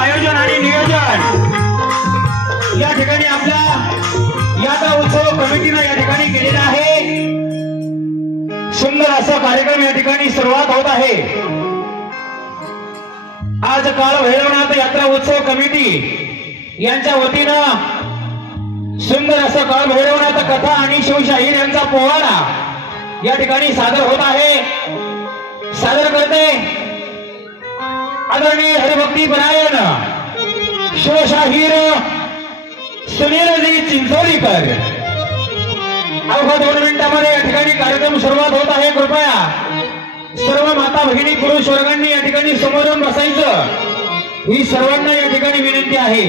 आयोजन आणि नियोजन या ठिकाणी आपल्या यात्रा उत्सव कमिटीने या ठिकाणी केलेला आहे। सुंदर असा कार्यक्रम या ठिकाणी सुरुवात होत आहे। आज काळ भैरवनाथ यात्रा उत्सव कमिटी यांच्या वतीनं सुंदर असं काळ भैरवनाथ कथा आणि शिवशाहीर यांचा पोवाडा या ठिकाणी सादर होत आहे। सादर करते आदरणीय हरिभक्ती परायण शिवशाहीर सुनीलजी चिंचोलीकर। अवघ्या 2 मिनिटांमध्ये या ठिकाणी कार्यक्रम सुरुवात होत आहे। कृपया सर्व माता भगिनी पुरुष वर्गांनी या ठिकाणी समोरून बसायचं ही सर्वांना या ठिकाणी विनंती आहे।